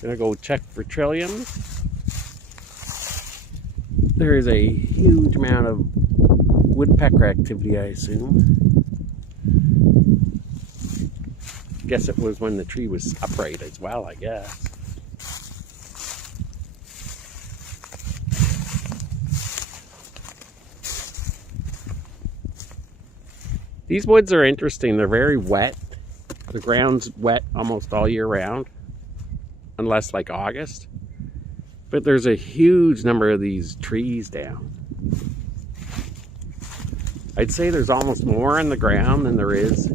Gonna go check for Trillium. There is a huge amount of woodpecker activity, I assume. Guess it was when the tree was upright as well, I guess. These woods are interesting. They're very wet. The ground's wet almost all year round, unless like August. But there's a huge number of these trees down. I'd say there's almost more in the ground than there is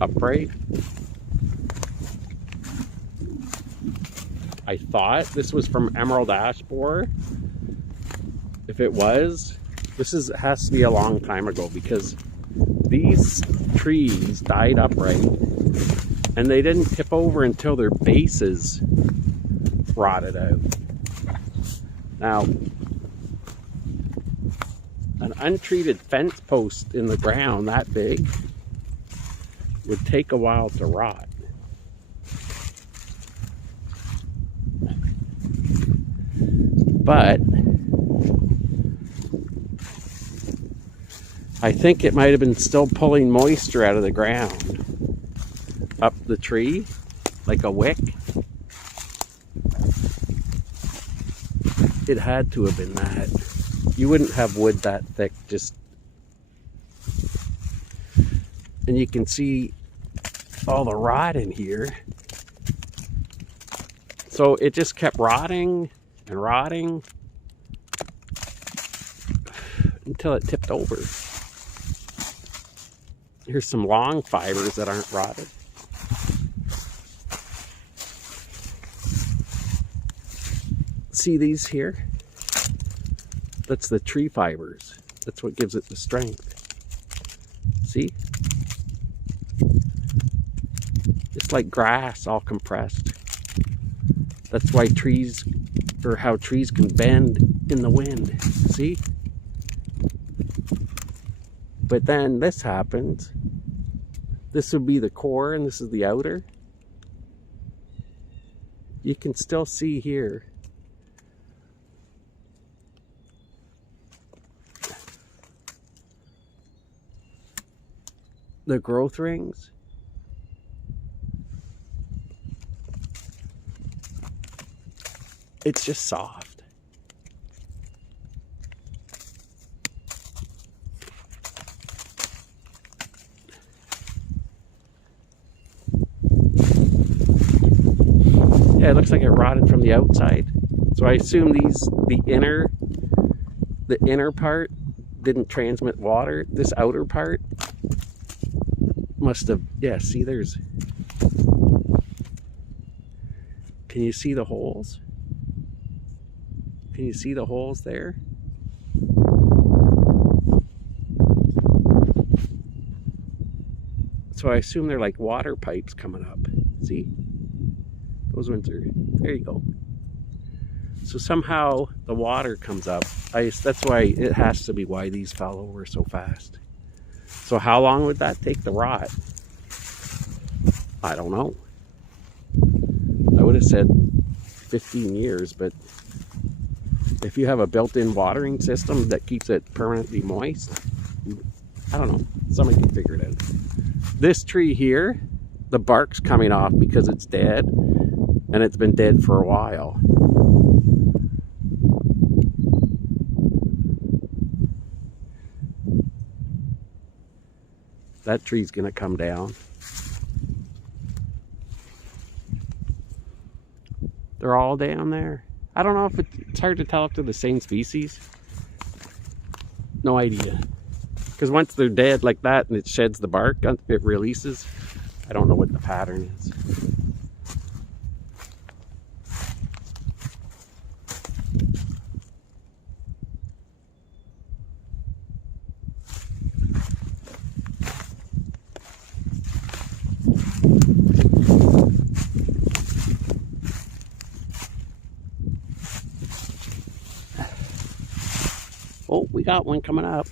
upright. I thought this was from emerald ash borer. If it was, has to be a long time ago, because these trees died upright and they didn't tip over until their bases rotted out. Now, an untreated fence post in the ground that big would take a while to rot. But I think it might have been still pulling moisture out of the ground up the tree like a wick. It had to have been that. You wouldn't have wood that thick just... And you can see all the rot in here. So it just kept rotting and rotting until it tipped over. Here's some long fibers that aren't rotted. See these here? That's the tree fibers. That's what gives it the strength. See? It's like grass all compressed. That's why trees, or how trees can bend in the wind. See? But then this happens. This would be the core and this is the outer. You can still see here. The growth rings. It's just soft. Yeah, it looks like it rotted from the outside. So I assume the inner part didn't transmit water. This outer part must have, yeah, see there's, can you see the holes? Can you see the holes there? So I assume they're like water pipes coming up. See? Those ones are, there you go. So somehow the water comes up. That's why it has to be why these fell over so fast. So how long would that take to rot? I don't know. I would have said 15 years, but if you have a built-in watering system that keeps it permanently moist, I don't know. Somebody can figure it out. This tree here, the bark's coming off because it's dead, and it's been dead for a while. That tree's gonna come down. They're all down there. I don't know if it's hard to tell if they're the same species. No idea. Because once they're dead like that and it sheds the bark, it releases. I don't know what the pattern is. Oh, we got one coming up.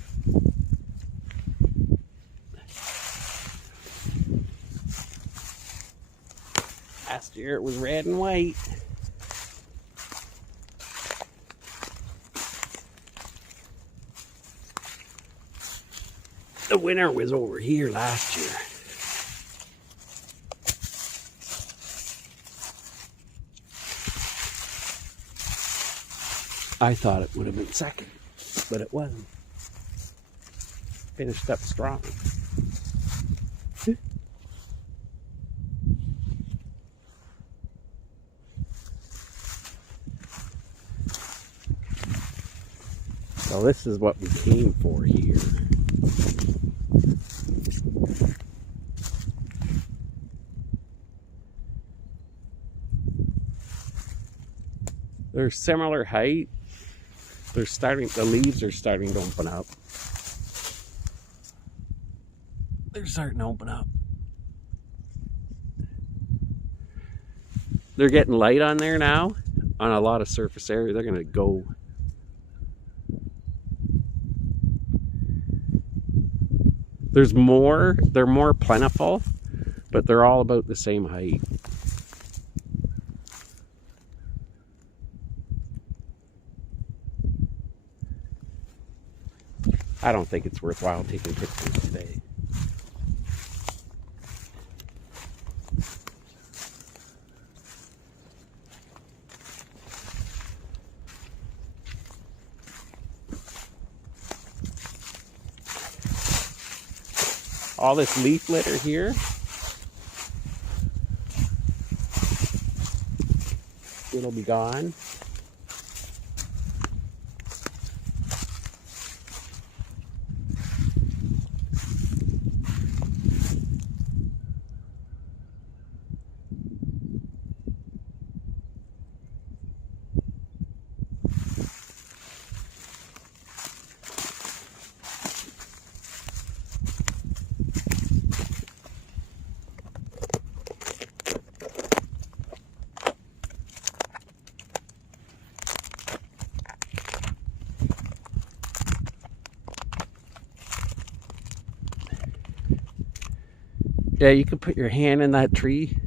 Last year it was red and white. The winner was over here last year. I thought it would have been second, but it wasn't. Finished up strong. So this is what we came for here. They're similar height. The leaves are starting to open up. They're starting to open up. They're getting light on there now, on a lot of surface area. They're gonna go. They're more plentiful, but they're all about the same height. I don't think it's worthwhile taking pictures today. All this leaf litter here, it'll be gone. Yeah, you can put your hand in that tree.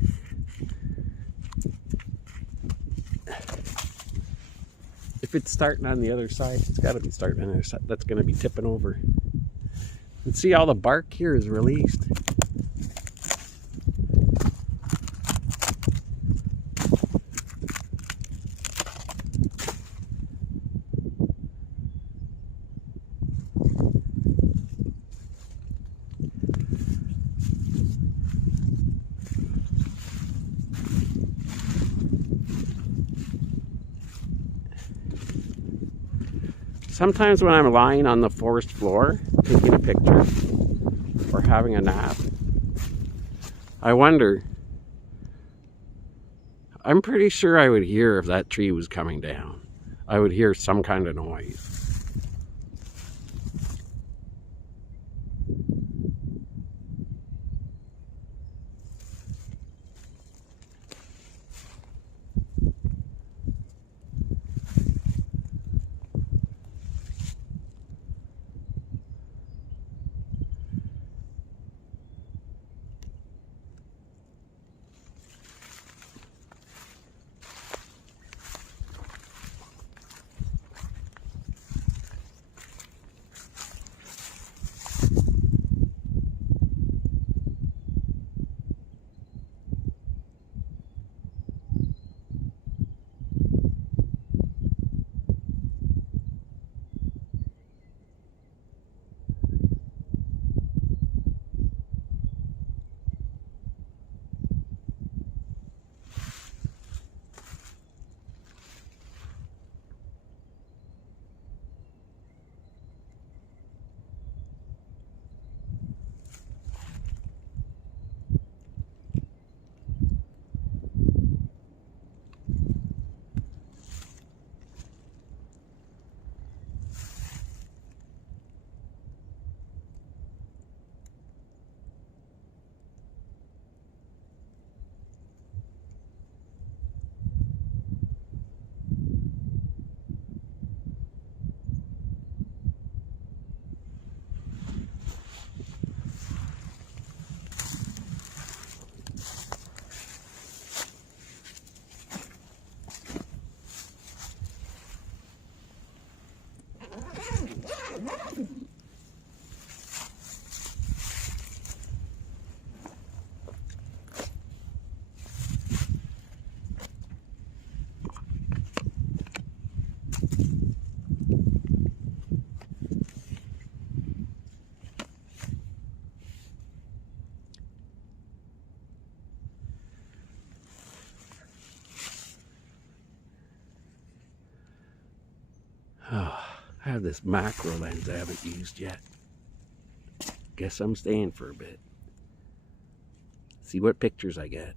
If it's starting on the other side, it's got to be starting on the other side. That's going to be tipping over. And see, all the bark here is released. Sometimes when I'm lying on the forest floor, taking a picture, or having a nap, I wonder, I'm pretty sure I would hear if that tree was coming down. I would hear some kind of noise. I have this macro lens I haven't used yet. Guess I'm staying for a bit. See what pictures I get.